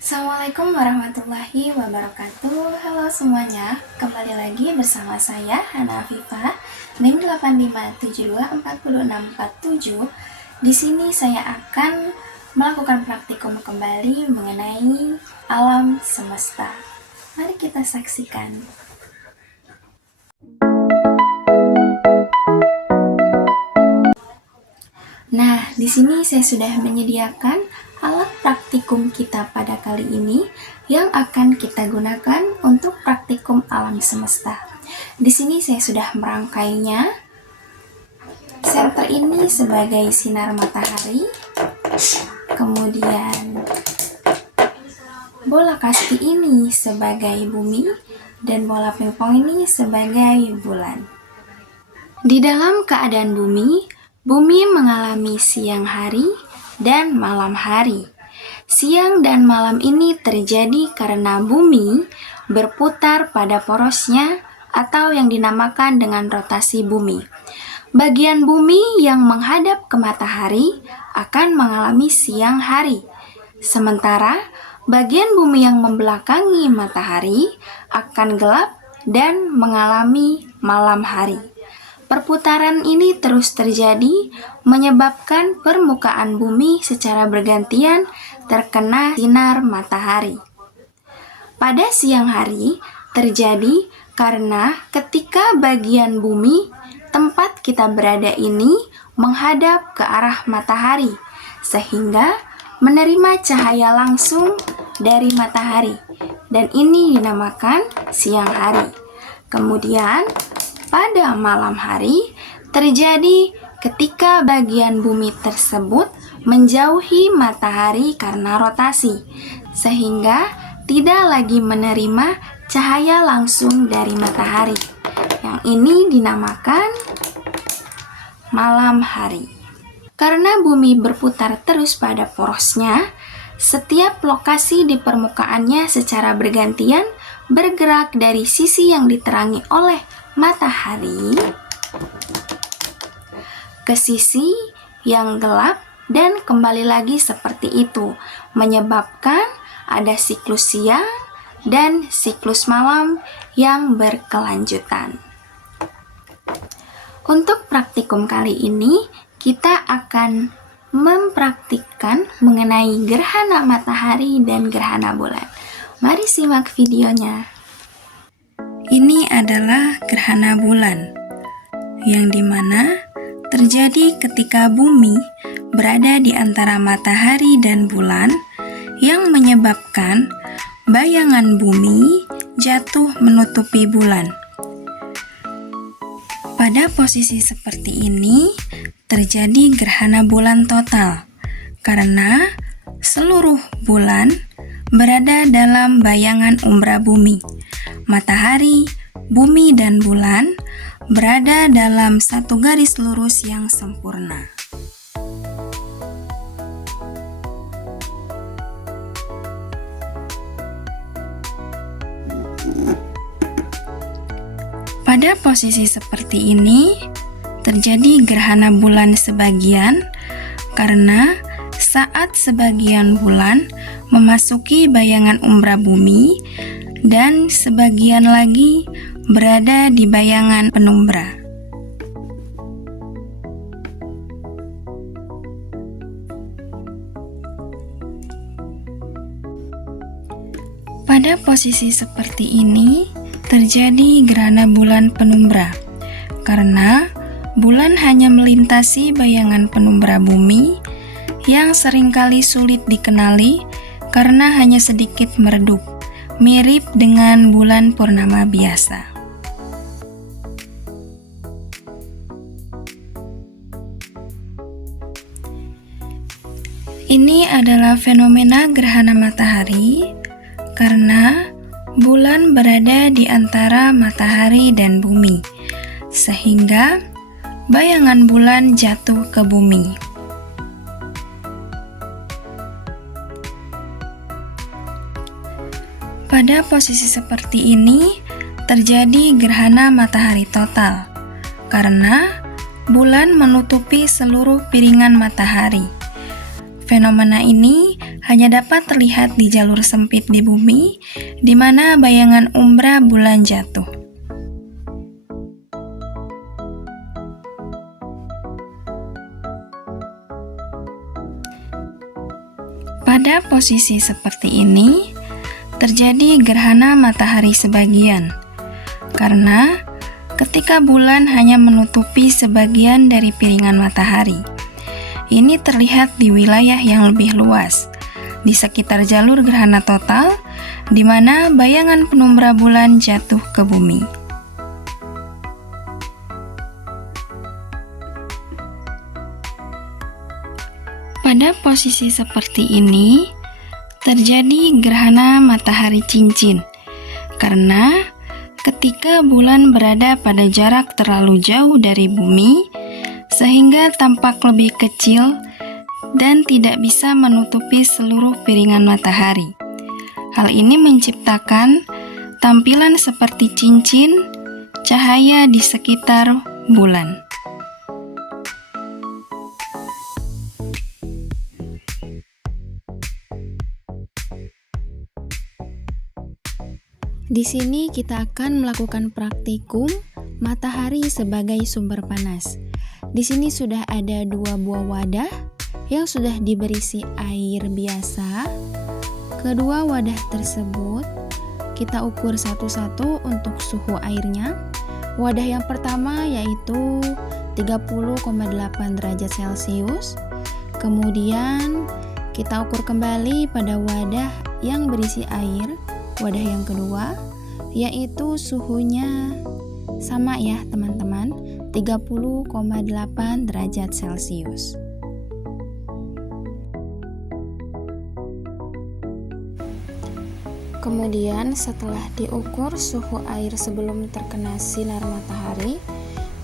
Assalamualaikum warahmatullahi wabarakatuh. Halo semuanya, kembali lagi bersama saya Hana Afifah NIM 85724647. Di sini saya akan melakukan praktikum kembali mengenai alam semesta. Mari kita saksikan. Nah, di sini saya sudah menyediakan alat praktikum kita pada kali ini yang akan kita gunakan untuk praktikum alam semesta. Di sini saya sudah merangkainya. Senter ini sebagai sinar matahari, kemudian bola kasti ini sebagai bumi, dan bola pingpong ini sebagai bulan. Di dalam keadaan bumi mengalami siang hari dan malam hari. Siang dan malam ini terjadi karena bumi berputar pada porosnya atau yang dinamakan dengan rotasi bumi. Bagian bumi yang menghadap ke matahari akan mengalami siang hari, sementara bagian bumi yang membelakangi matahari akan gelap dan mengalami malam hari. Perputaran ini terus terjadi, menyebabkan permukaan bumi secara bergantian terkena sinar matahari. Pada siang hari terjadi karena ketika bagian bumi tempat kita berada ini menghadap ke arah matahari, sehingga menerima cahaya langsung dari matahari, dan ini dinamakan siang hari. Kemudian pada malam hari terjadi ketika bagian bumi tersebut menjauhi matahari karena rotasi, sehingga tidak lagi menerima cahaya langsung dari matahari. Yang ini dinamakan malam hari. Karena bumi berputar terus pada porosnya, setiap lokasi di permukaannya secara bergantian bergerak dari sisi yang diterangi oleh matahari ke sisi yang gelap dan kembali lagi seperti itu, menyebabkan ada siklus siang dan siklus malam yang berkelanjutan. Untuk praktikum kali ini, kita akan mempraktikkan mengenai gerhana matahari dan gerhana bulan. Mari simak videonya. Ini adalah gerhana bulan, yang dimana terjadi ketika bumi berada di antara matahari dan bulan, yang menyebabkan bayangan bumi jatuh menutupi bulan. Pada posisi seperti ini, terjadi gerhana bulan total, karena seluruh bulan berada dalam bayangan umbra bumi. Matahari, bumi, dan bulan berada dalam satu garis lurus yang sempurna. Pada posisi seperti ini, terjadi gerhana bulan sebagian karena saat sebagian bulan memasuki bayangan umbra bumi dan sebagian lagi berada di bayangan penumbra. Pada posisi seperti ini, terjadi gerhana bulan penumbra karena bulan hanya melintasi bayangan penumbra bumi yang seringkali sulit dikenali karena hanya sedikit meredup, mirip dengan bulan purnama biasa. Ini adalah fenomena gerhana matahari karena bulan berada di antara matahari dan bumi, sehingga bayangan bulan jatuh ke bumi. Pada posisi seperti ini, terjadi gerhana matahari total, karena bulan menutupi seluruh piringan matahari. Fenomena ini hanya dapat terlihat di jalur sempit di bumi, di mana bayangan umbra bulan jatuh. Pada posisi seperti ini, terjadi gerhana matahari sebagian, karena ketika bulan hanya menutupi sebagian dari piringan matahari, ini terlihat di wilayah yang lebih luas, di sekitar jalur gerhana total, di mana bayangan penumbra bulan jatuh ke bumi. Pada posisi seperti ini, terjadi gerhana matahari cincin, karena ketika bulan berada pada jarak terlalu jauh dari bumi, sehingga tampak lebih kecil dan tidak bisa menutupi seluruh piringan matahari. Hal ini menciptakan tampilan seperti cincin cahaya di sekitar bulan. Di sini kita akan melakukan praktikum matahari sebagai sumber panas. Di sini sudah ada 2 buah wadah yang sudah diberisi air biasa. Kedua wadah tersebut kita ukur satu-satu untuk suhu airnya. Wadah yang pertama yaitu 30,8 derajat Celcius. Kemudian kita ukur kembali pada wadah yang berisi air. Wadah yang kedua yaitu suhunya sama ya teman-teman, 30,8 derajat Celcius. Kemudian setelah diukur suhu air sebelum terkena sinar matahari,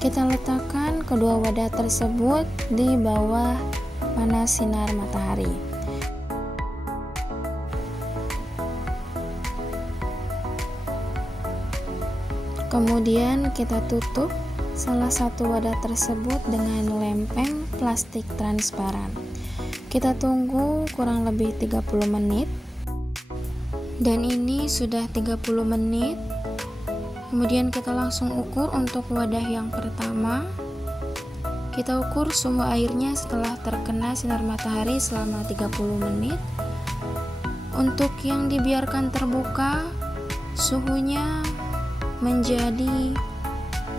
kita letakkan kedua wadah tersebut di bawah panas sinar matahari. Kemudian kita tutup salah satu wadah tersebut dengan lempeng plastik transparan. Kita tunggu kurang lebih 30 menit. Dan ini sudah 30 menit. Kemudian kita langsung ukur untuk wadah yang pertama. Kita ukur suhu airnya setelah terkena sinar matahari selama 30 menit. Untuk yang dibiarkan terbuka, suhunya menjadi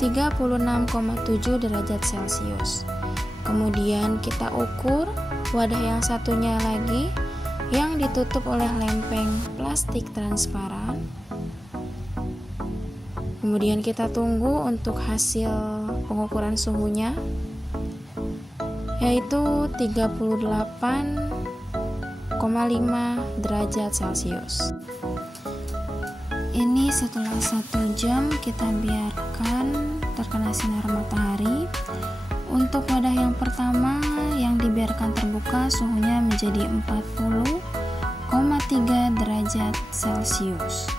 36,7 derajat Celcius. Kemudian kita ukur wadah yang satunya lagi yang ditutup oleh lempeng plastik transparan. Kemudian kita tunggu untuk hasil pengukuran suhunya, yaitu 38,5 derajat Celcius. Ini setelah 1 jam kita biarkan terkena sinar matahari. Untuk wadah yang pertama yang dibiarkan terbuka, suhunya menjadi 40,3 derajat Celcius.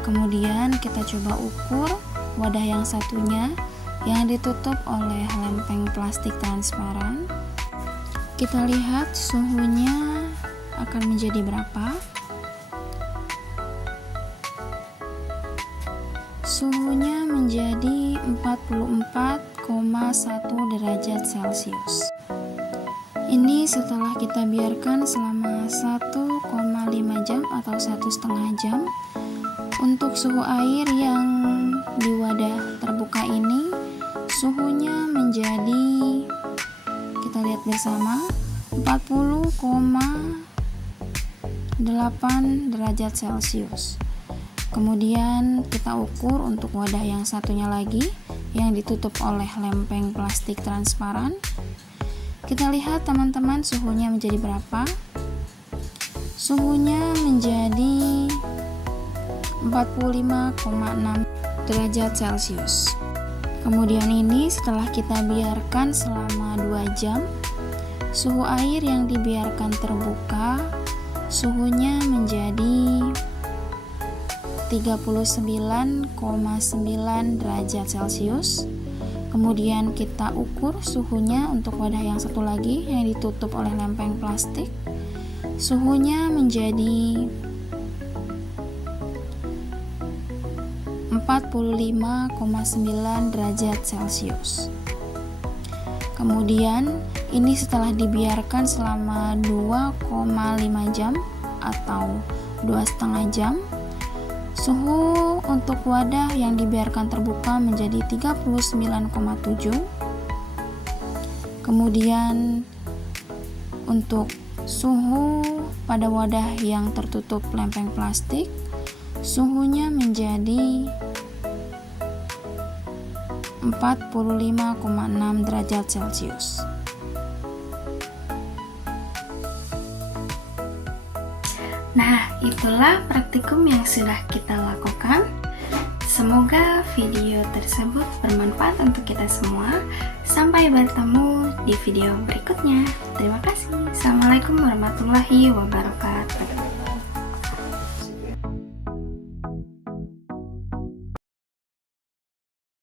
Kemudian kita coba ukur wadah yang satunya yang ditutup oleh lempeng plastik transparan. Kita lihat suhunya akan menjadi berapa. Suhunya menjadi 44,1 derajat Celcius. Ini setelah kita biarkan selama 1,5 jam atau 1,5 jam. Untuk suhu air yang di wadah terbuka ini, suhunya menjadi, kita lihat bersama, 40,8 derajat Celcius. Kemudian kita ukur untuk wadah yang satunya lagi yang ditutup oleh lempeng plastik transparan. Kita lihat teman-teman suhunya menjadi berapa. Suhunya menjadi 45,6 derajat Celcius. Kemudian ini setelah kita biarkan selama 2 jam, suhu air yang dibiarkan terbuka suhunya menjadi 39,9 derajat Celcius. Kemudian kita ukur suhunya untuk wadah yang satu lagi yang ditutup oleh lempeng plastik. Suhunya menjadi 45,9 derajat Celcius. Kemudian ini setelah dibiarkan selama 2,5 jam atau 2,5 jam, suhu untuk wadah yang dibiarkan terbuka menjadi 39,7. Kemudian untuk suhu pada wadah yang tertutup lempeng plastik, suhunya menjadi 45,6 derajat Celcius. Nah, itulah praktikum yang sudah kita lakukan. Semoga video tersebut bermanfaat untuk kita semua. Sampai bertemu di video berikutnya. Terima kasih. Assalamualaikum warahmatullahi wabarakatuh.